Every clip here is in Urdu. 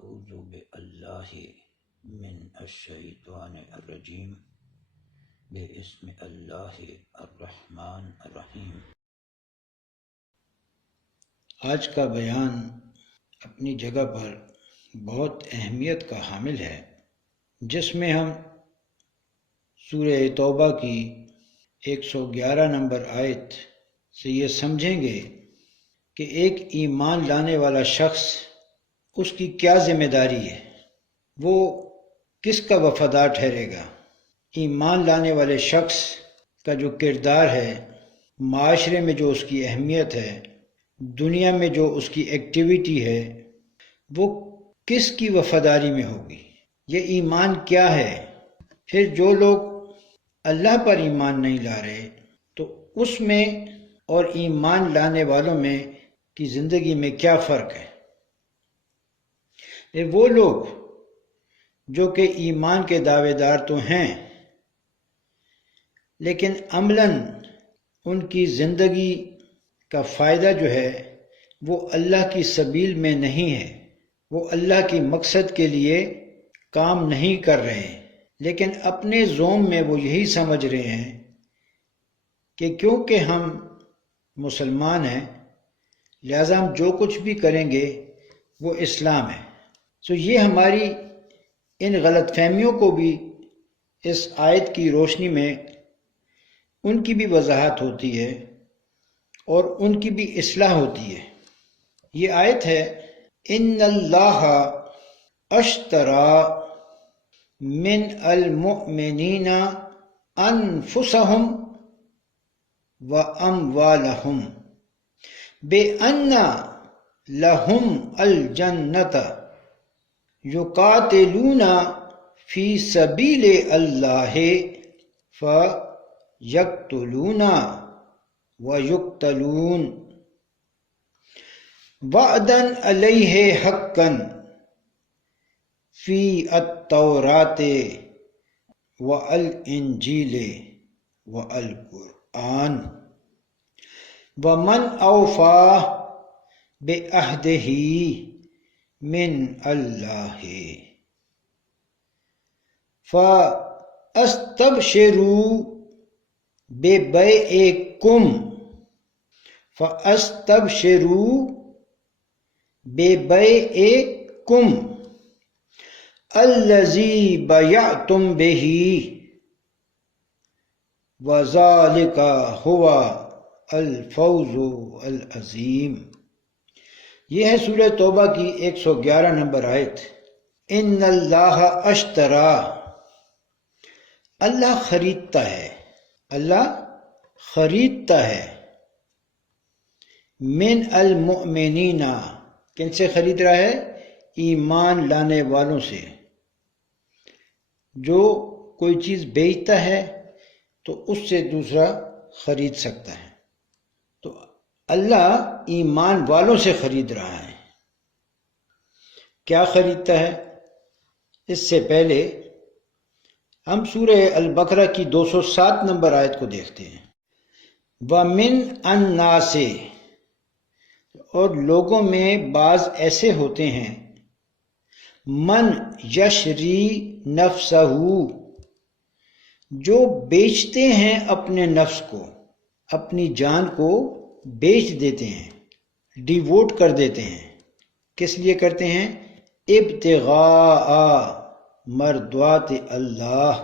اعوذ باللہ من الشیطان الرجیم بسم اللہ الرحمن الرحیم۔ آج کا بیان اپنی جگہ پر بہت اہمیت کا حامل ہے، جس میں ہم سورہ توبہ کی 111 نمبر آیت سے یہ سمجھیں گے کہ ایک ایمان لانے والا شخص اس کی کیا ذمہ داری ہے، وہ کس کا وفادار ٹھہرے گا۔ ایمان لانے والے شخص کا جو کردار ہے، معاشرے میں جو اس کی اہمیت ہے، دنیا میں جو اس کی ایکٹیویٹی ہے، وہ کس کی وفاداری میں ہوگی۔ یہ ایمان کیا ہے؟ پھر جو لوگ اللہ پر ایمان نہیں لا رہے تو اس میں اور ایمان لانے والوں میں کی زندگی میں کیا فرق ہے۔ وہ لوگ جو کہ ایمان کے دعوے دار تو ہیں، لیکن عملاً ان کی زندگی کا فائدہ جو ہے وہ اللہ کی سبیل میں نہیں ہے، وہ اللہ کی مقصد کے لیے کام نہیں کر رہے، لیکن اپنے ذوم میں وہ یہی سمجھ رہے ہیں کہ کیونکہ ہم مسلمان ہیں لہذا ہم جو کچھ بھی کریں گے وہ اسلام ہے۔ یہ ہماری ان غلط فہمیوں کو بھی اس آیت کی روشنی میں ان کی بھی وضاحت ہوتی ہے اور ان کی بھی اصلاح ہوتی ہے۔ یہ آیت ہے، ان اللہ اشتری من المؤمنین انفسهم واموالهم بان لهم الجنۃ یقاتلون فی سبیل اللہ فیقتلون ویقتلون وعدا علیہ حقا فی التوراۃ والانجیل والقرآن ومن اوفی بعہدہ من اللہ فاستبشروا ببیعکم الذی بیعتم بہ وذالک ھو الفوز العظیم۔ یہ ہے سورہ توبہ کی 111 نمبر آیت۔ ان اللہ اشتری، اللہ خریدتا ہے، اللہ خریدتا ہے، من المؤمنین، کن سے خرید رہا ہے؟ ایمان لانے والوں سے۔ جو کوئی چیز بیچتا ہے تو اس سے دوسرا خرید سکتا ہے، تو اللہ ایمان والوں سے خرید رہا ہے۔ کیا خریدتا ہے؟ اس سے پہلے ہم سورہ البقرہ کی 207 نمبر آیت کو دیکھتے ہیں۔ وَمِنْ النَّاسِ، اور لوگوں میں بعض ایسے ہوتے ہیں، من یشری نفسہ، جو بیچتے ہیں اپنے نفس کو، اپنی جان کو بیچ دیتے ہیں، ڈیووٹ کر دیتے ہیں۔ کس لیے کرتے ہیں؟ ابتغاء مرضات اللہ۔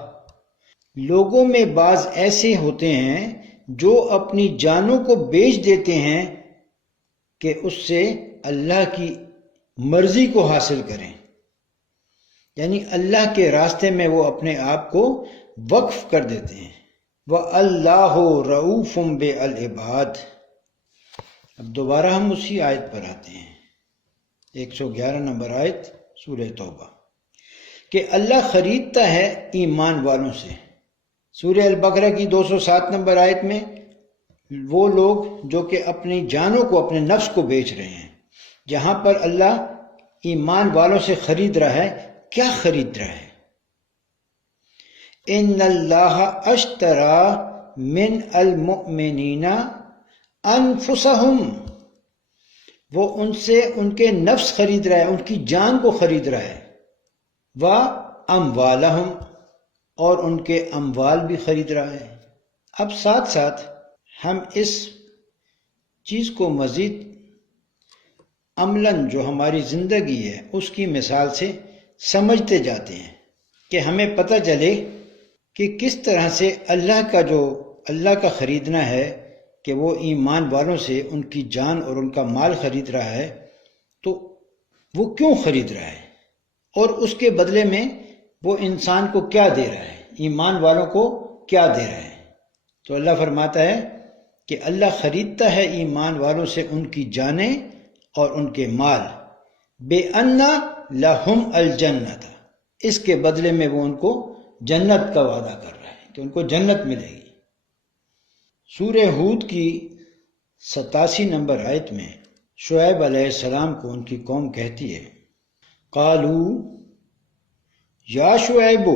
لوگوں میں بعض ایسے ہوتے ہیں جو اپنی جانوں کو بیچ دیتے ہیں کہ اس سے اللہ کی مرضی کو حاصل کریں، یعنی اللہ کے راستے میں وہ اپنے آپ کو وقف کر دیتے ہیں۔ وَاللَّهُ رَءُوفٌ بِالْعِبَادِ۔ اب دوبارہ ہم اسی آیت پر آتے ہیں، 111 نمبر آیت سورہ توبہ، کہ اللہ خریدتا ہے ایمان والوں سے۔ سورہ البقرہ کی 207 نمبر آیت میں وہ لوگ جو کہ اپنی جانوں کو، اپنے نفس کو بیچ رہے ہیں، جہاں پر اللہ ایمان والوں سے خرید رہا ہے۔ کیا خرید رہا ہے؟ ان اللہ اشتری من المؤمنین انفسهم وہ ان سے ان کے نفس خرید رہا ہے، ان کی جان کو خرید رہا ہے، وَأَمْوَالَهُمْ، اور ان کے اموال بھی خرید رہا ہے۔ اب ساتھ ساتھ ہم اس چیز کو مزید عملاً جو ہماری زندگی ہے اس کی مثال سے سمجھتے جاتے ہیں کہ ہمیں پتہ چلے کہ کس طرح سے اللہ کا خریدنا ہے کہ وہ ایمان والوں سے ان کی جان اور ان کا مال خرید رہا ہے، تو وہ کیوں خرید رہا ہے اور اس کے بدلے میں وہ انسان کو کیا دے رہا ہے، ایمان والوں کو کیا دے رہا ہے۔ تو اللہ فرماتا ہے کہ اللہ خریدتا ہے ایمان والوں سے ان کی جانیں اور ان کے مال، بِأَنَّ لَهُمْ الْجَنَّةَ، اس کے بدلے میں وہ ان کو جنت کا وعدہ کر رہا ہے کہ ان کو جنت ملے گی۔ سورہ ہود کی 87 نمبر آیت میں شعیب علیہ السلام کو ان کی قوم کہتی ہے، قالو یا شعیب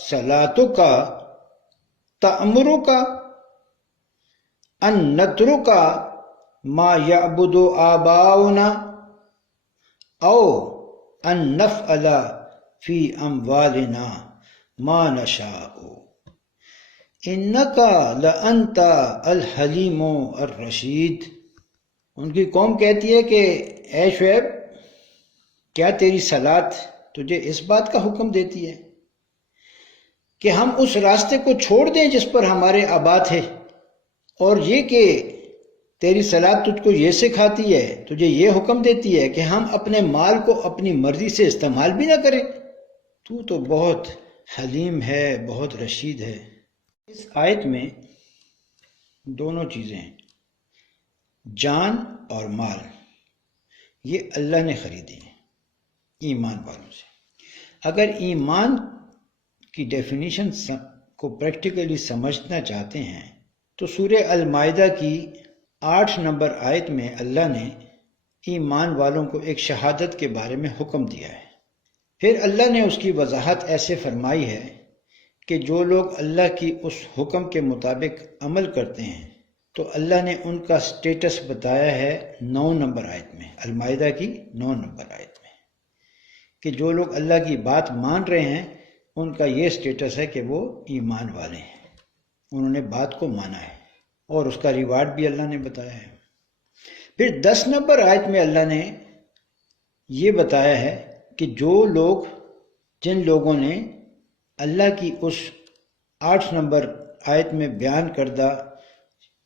صلاتک تأمرک ان نترک ما یعبد آباؤنا او ان نفعل فی اموالنا ما نشاء انک لانت الحلیم الرشید۔ ان کی قوم کہتی ہے کہ اے شعیب، کیا تیری صلات تجھے اس بات کا حکم دیتی ہے کہ ہم اس راستے کو چھوڑ دیں جس پر ہمارے آبا تھے، اور یہ کہ تیری صلات تجھ کو یہ سکھاتی ہے، تجھے یہ حکم دیتی ہے کہ ہم اپنے مال کو اپنی مرضی سے استعمال بھی نہ کریں؟ تو بہت حلیم ہے، بہت رشید ہے۔ اس آیت میں دونوں چیزیں ہیں، جان اور مال، یہ اللہ نے خریدے ہیں ایمان والوں سے۔ اگر ایمان کی ڈیفینیشن کو پریکٹیکلی سمجھنا چاہتے ہیں تو سورہ المائدہ کی 8 نمبر آیت میں اللہ نے ایمان والوں کو ایک شہادت کے بارے میں حکم دیا ہے۔ پھر اللہ نے اس کی وضاحت ایسے فرمائی ہے کہ جو لوگ اللہ کی اس حکم کے مطابق عمل کرتے ہیں تو اللہ نے ان کا سٹیٹس بتایا ہے 9 نمبر آیت میں، المائدہ کی 9 نمبر آیت میں، کہ جو لوگ اللہ کی بات مان رہے ہیں ان کا یہ سٹیٹس ہے کہ وہ ایمان والے ہیں، انہوں نے بات کو مانا ہے، اور اس کا ریوارڈ بھی اللہ نے بتایا ہے۔ پھر 10 نمبر آیت میں اللہ نے یہ بتایا ہے کہ جن لوگوں نے اللہ کی اس 8 نمبر آیت میں بیان کردہ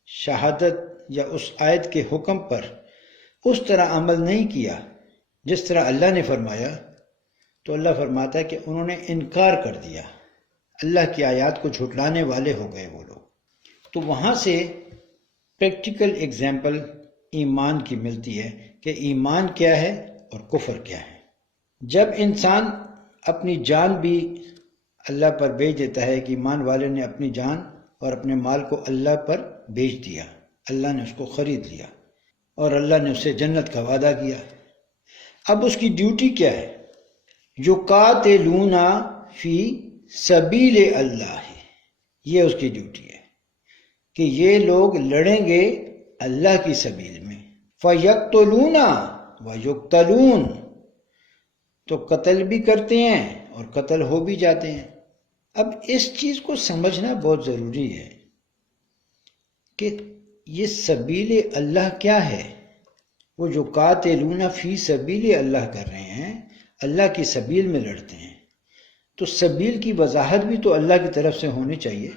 شہادت یا اس آیت کے حکم پر اس طرح عمل نہیں کیا جس طرح اللہ نے فرمایا، تو اللہ فرماتا ہے کہ انہوں نے انکار کر دیا، اللہ کی آیات کو جھٹلانے والے ہو گئے وہ لوگ۔ تو وہاں سے پریکٹیکل ایگزامپل ایمان کی ملتی ہے کہ ایمان کیا ہے اور کفر کیا ہے۔ جب انسان اپنی جان بھی اللہ پر بیچ دیتا ہے کہ ایمان والے نے اپنی جان اور اپنے مال کو اللہ پر بیچ دیا، اللہ نے اس کو خرید لیا اور اللہ نے اس سے جنت کا وعدہ کیا، اب اس کی ڈیوٹی کیا ہے؟ یقاتلون فی سبیل اللہ ہے، یہ اس کی ڈیوٹی ہے کہ یہ لوگ لڑیں گے اللہ کی سبیل میں، فیقتلون ویقتلون، تو قتل بھی کرتے ہیں اور قتل ہو بھی جاتے ہیں۔ اب اس چیز کو سمجھنا بہت ضروری ہے کہ یہ سبیل اللہ کیا ہے۔ وہ جو قاتلون فی سبیل اللہ کر رہے ہیں، اللہ کی سبیل میں لڑتے ہیں، تو سبیل کی وضاحت بھی تو اللہ کی طرف سے ہونی چاہیے۔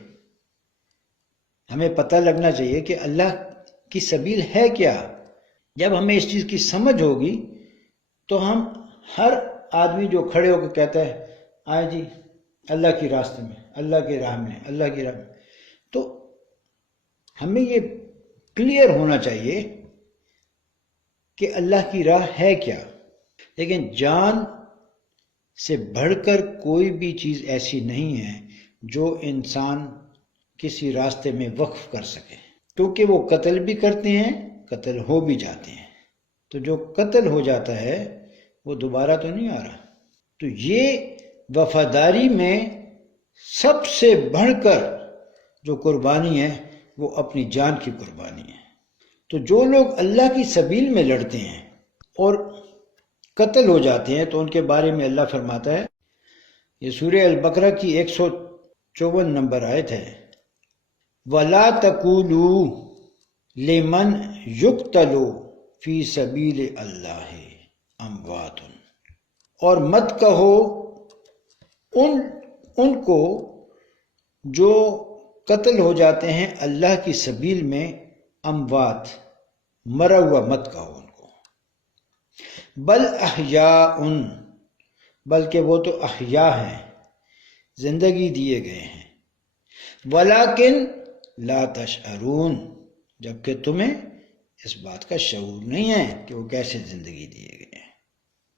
ہمیں پتہ لگنا چاہیے کہ اللہ کی سبیل ہے کیا۔ جب ہمیں اس چیز کی سمجھ ہوگی تو ہم ہر آدمی جو کھڑے ہو کے کہتا ہے آئے جی اللہ کی راستے میں، اللہ کی راہ میں، اللہ کی راہ میں، تو ہمیں یہ کلیئر ہونا چاہیے کہ اللہ کی راہ ہے کیا۔ لیکن جان سے بڑھ کر کوئی بھی چیز ایسی نہیں ہے جو انسان کسی راستے میں وقف کر سکے، کیونکہ وہ قتل بھی کرتے ہیں، قتل ہو بھی جاتے ہیں، تو جو قتل ہو جاتا ہے وہ دوبارہ تو نہیں آ رہا۔ تو یہ وفاداری میں سب سے بڑھ کر جو قربانی ہے وہ اپنی جان کی قربانی ہے۔ تو جو لوگ اللہ کی سبیل میں لڑتے ہیں اور قتل ہو جاتے ہیں تو ان کے بارے میں اللہ فرماتا ہے، یہ سورہ البقرہ کی 154 نمبر آیت ہے، وَلَا تَقُولُوا لِمَنْ يُقْتَلُ فِي سَبِيلِ اللَّهِ أَمْوَاتٌ، اور مت کہو ان کو جو قتل ہو جاتے ہیں اللہ کی سبیل میں، اموات، مرا ہوا مت کہو ان کو، بل احیاء، بلکہ وہ تو احیاء ہیں، زندگی دیے گئے ہیں، ولیکن لا تشعرون، جبکہ تمہیں اس بات کا شعور نہیں ہے کہ وہ کیسے زندگی دیے گئے ہیں۔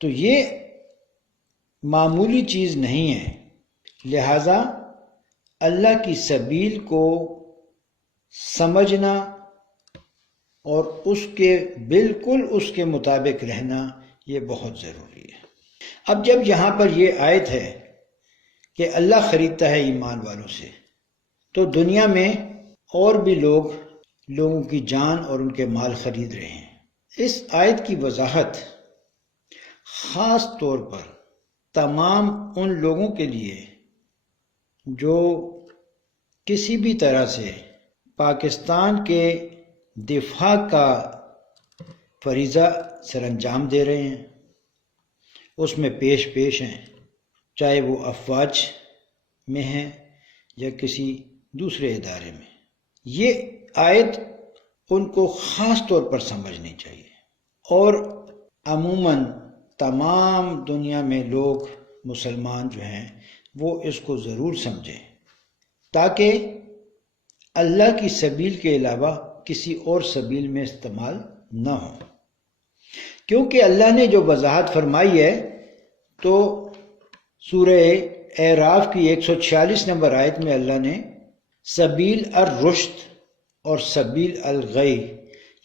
تو یہ معمولی چیز نہیں ہے، لہذا اللہ کی سبیل کو سمجھنا اور بالکل اس کے مطابق رہنا یہ بہت ضروری ہے۔ اب جب یہاں پر یہ آیت ہے کہ اللہ خریدتا ہے ایمان والوں سے، تو دنیا میں اور بھی لوگوں کی جان اور ان کے مال خرید رہے ہیں۔ اس آیت کی وضاحت خاص طور پر تمام ان لوگوں کے لیے جو کسی بھی طرح سے پاکستان کے دفاع کا فریضہ سر انجام دے رہے ہیں، اس میں پیش ہیں، چاہے وہ افواج میں ہیں یا کسی دوسرے ادارے میں۔ یہ آیت ان کو خاص طور پر سمجھنی چاہیے، اور عموماً تمام دنیا میں لوگ مسلمان جو ہیں وہ اس کو ضرور سمجھیں، تاکہ اللہ کی سبیل کے علاوہ کسی اور سبیل میں استعمال نہ ہو۔ کیونکہ اللہ نے جو وضاحت فرمائی ہے، تو سورہ اعراف کی 146 نمبر آیت میں اللہ نے سبیل الرشد اور سبیل الغی،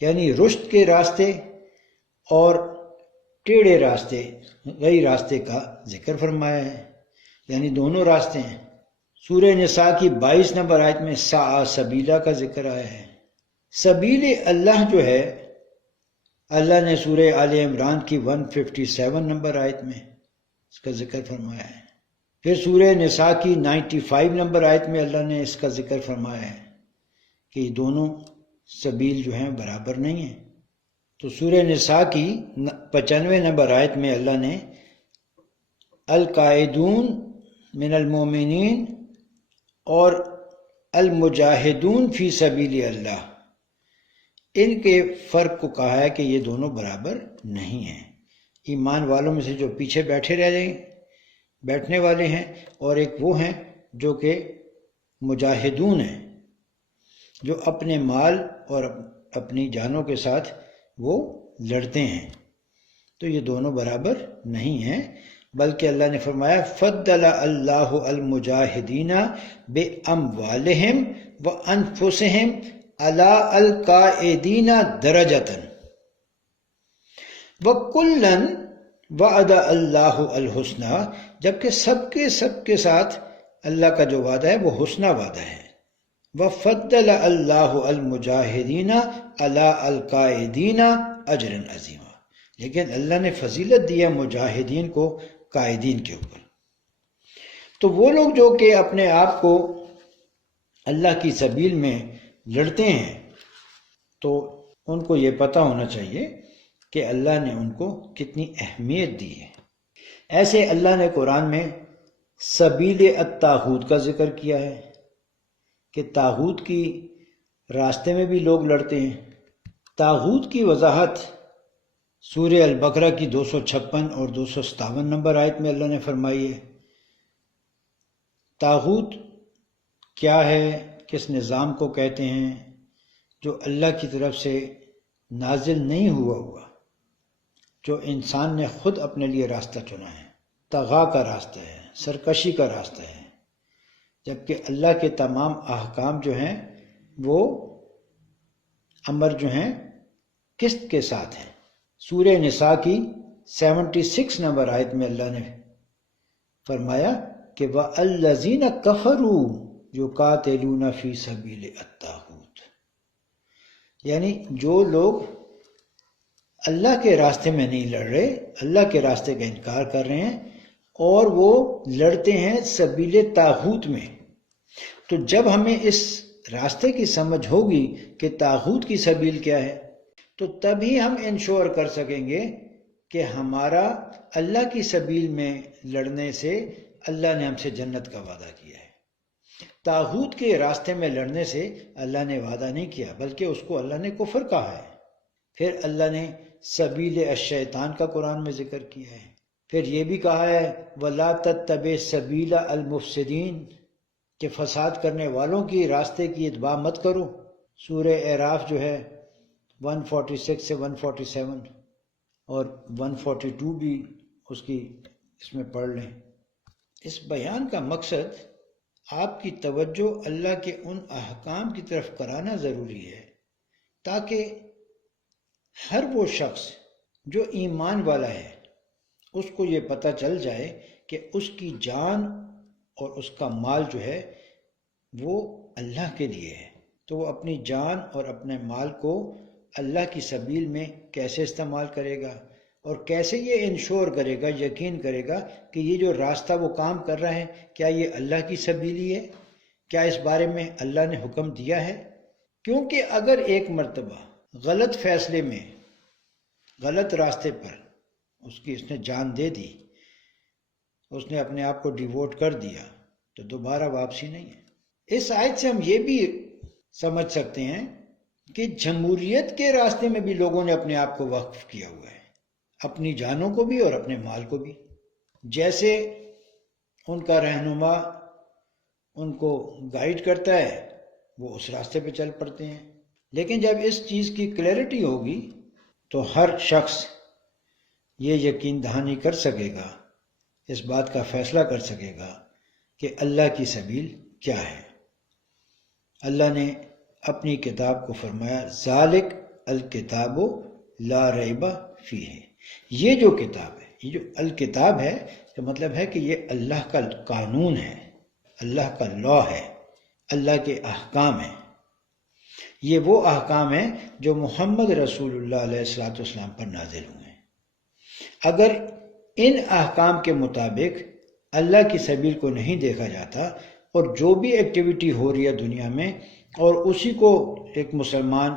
یعنی رشد کے راستے اور ٹیڑھے راستے، غی راستے کا ذکر فرمایا ہے، یعنی دونوں راستے ہیں۔ سورہ نساء کی 22 نمبر آیت میں سعی سبیلہ کا ذکر آیا ہے۔ سبیل اللہ جو ہے، اللہ نے سورہ آل عمران کی 157 نمبر آیت میں اس کا ذکر فرمایا ہے۔ پھر سورہ نساء کی 95 نمبر آیت میں اللہ نے اس کا ذکر فرمایا ہے کہ یہ دونوں سبیل جو ہیں برابر نہیں ہیں۔ تو سورہ نساء کی 95 نمبر آیت میں اللہ نے القاعدون من المومنین اور المجاہدون فی سبیل اللہ، ان کے فرق کو کہا ہے کہ یہ دونوں برابر نہیں ہیں۔ ایمان والوں میں سے جو پیچھے بیٹھنے والے ہیں، اور ایک وہ ہیں جو کہ مجاہدون ہیں، جو اپنے مال اور اپنی جانوں کے ساتھ وہ لڑتے ہیں۔ تو یہ دونوں برابر نہیں ہیں، بلکہ اللہ نے فرمایا فضل اللہ المجاہدین باموالہم وانفسہم علی القاعدین درجۃ وکلا وعد اللہ الحسنی، جبکہ سب کے ساتھ اللہ کا جو وعدہ ہے وہ حسنی وعدہ ہے۔ وفضل اللہ المجاہدین علی القاعدین اجرا عظیما، لیکن اللہ نے فضیلت دی ہے مجاہدین کو قائدین کے اوپر۔ تو وہ لوگ جو کہ اپنے آپ کو اللہ کی سبیل میں لڑتے ہیں، تو ان کو یہ پتہ ہونا چاہیے کہ اللہ نے ان کو کتنی اہمیت دی ہے۔ ایسے اللہ نے قرآن میں سبیل الطاغوت کا ذکر کیا ہے کہ طاغوت کی راستے میں بھی لوگ لڑتے ہیں۔ طاغوت کی وضاحت سورہ البقرہ کی 256 اور 257 نمبر آیت میں اللہ نے فرمائی ہے۔ طاغوت کیا ہے، کس نظام کو کہتے ہیں جو اللہ کی طرف سے نازل نہیں ہوا، جو انسان نے خود اپنے لیے راستہ چنا ہے، طغا کا راستہ ہے، سرکشی کا راستہ ہے، جبکہ اللہ کے تمام احکام جو ہیں وہ امر جو ہیں قسط کے ساتھ ہیں۔ سورہ نساء کی 76 نمبر آیت میں اللہ نے فرمایا کہ وَالَّذِينَ كَفَرُوا يُقَاتِلُونَ فِي سَبِيلِ الطَّاغُوتِ، یعنی جو لوگ اللہ کے راستے میں نہیں لڑ رہے، اللہ کے راستے کا انکار کر رہے ہیں اور وہ لڑتے ہیں سبیل طاغوت میں، تو جب ہمیں اس راستے کی سمجھ ہوگی کہ طاغوت کی سبیل کیا ہے، تو تبھی ہم انشور کر سکیں گے کہ ہمارا اللہ کی سبیل میں لڑنے سے اللہ نے ہم سے جنت کا وعدہ کیا ہے۔ طاغوت کے راستے میں لڑنے سے اللہ نے وعدہ نہیں کیا، بلکہ اس کو اللہ نے کفر کہا ہے۔ پھر اللہ نے سبیل الشیطان کا قرآن میں ذکر کیا ہے، پھر یہ بھی کہا ہے وَلَا تَتَّبِعْ سَبِيلَ الْمُفْسِدِينَ کہ فساد کرنے والوں کی راستے کی اتباع مت کرو۔ سورہ اعراف جو ہے 146 سے 147 اور 142 بھی اس میں پڑھ لیں۔ اس بیان کا مقصد آپ کی توجہ اللہ کے ان احکام کی طرف کرانا ضروری ہے تاکہ ہر وہ شخص جو ایمان والا ہے اس کو یہ پتہ چل جائے کہ اس کی جان اور اس کا مال جو ہے وہ اللہ کے لیے ہے، تو وہ اپنی جان اور اپنے مال کو اللہ کی سبیل میں کیسے استعمال کرے گا اور کیسے یہ انشور کرے گا، یقین کرے گا کہ یہ جو راستہ وہ کام کر رہا ہے کیا یہ اللہ کی سبیل ہی ہے، کیا اس بارے میں اللہ نے حکم دیا ہے۔ کیونکہ اگر ایک مرتبہ غلط فیصلے میں، غلط راستے پر اس نے جان دے دی، اس نے اپنے آپ کو ڈیووٹ کر دیا، تو دوبارہ واپسی نہیں ہے۔ اس آیت سے ہم یہ بھی سمجھ سکتے ہیں کہ جمہوریت کے راستے میں بھی لوگوں نے اپنے آپ کو وقف کیا ہوا ہے، اپنی جانوں کو بھی اور اپنے مال کو بھی۔ جیسے ان کا رہنما ان کو گائیڈ کرتا ہے وہ اس راستے پہ چل پڑتے ہیں، لیکن جب اس چیز کی کلیئرٹی ہوگی تو ہر شخص یہ یقین دہانی کر سکے گا، اس بات کا فیصلہ کر سکے گا کہ اللہ کی سبیل کیا ہے۔ اللہ نے اپنی کتاب کو فرمایا ذالک الکتاب لا ریب فیہ، یہ جو کتاب ہے، یہ جو الکتاب ہے اس کا مطلب ہے کہ یہ اللہ کا قانون ہے، اللہ کا لا ہے، اللہ کے احکام ہیں۔ یہ وہ احکام ہیں جو محمد رسول اللہ علیہ السلام پر نازل ہوئے ہیں۔ اگر ان احکام کے مطابق اللہ کی سبیل کو نہیں دیکھا جاتا اور جو بھی ایکٹیویٹی ہو رہی ہے دنیا میں اور اسی کو ایک مسلمان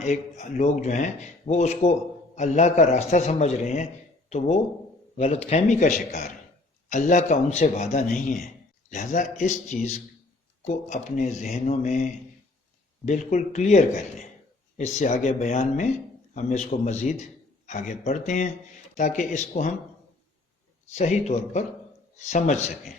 لوگ جو ہیں وہ اس کو اللہ کا راستہ سمجھ رہے ہیں تو وہ غلط فہمی کا شکار ہے، اللہ کا ان سے وعدہ نہیں ہے۔ لہذا اس چیز کو اپنے ذہنوں میں بالکل کلیئر کر لیں۔ اس سے آگے بیان میں ہم اس کو مزید آگے پڑھتے ہیں تاکہ اس کو ہم صحیح طور پر سمجھ سکیں۔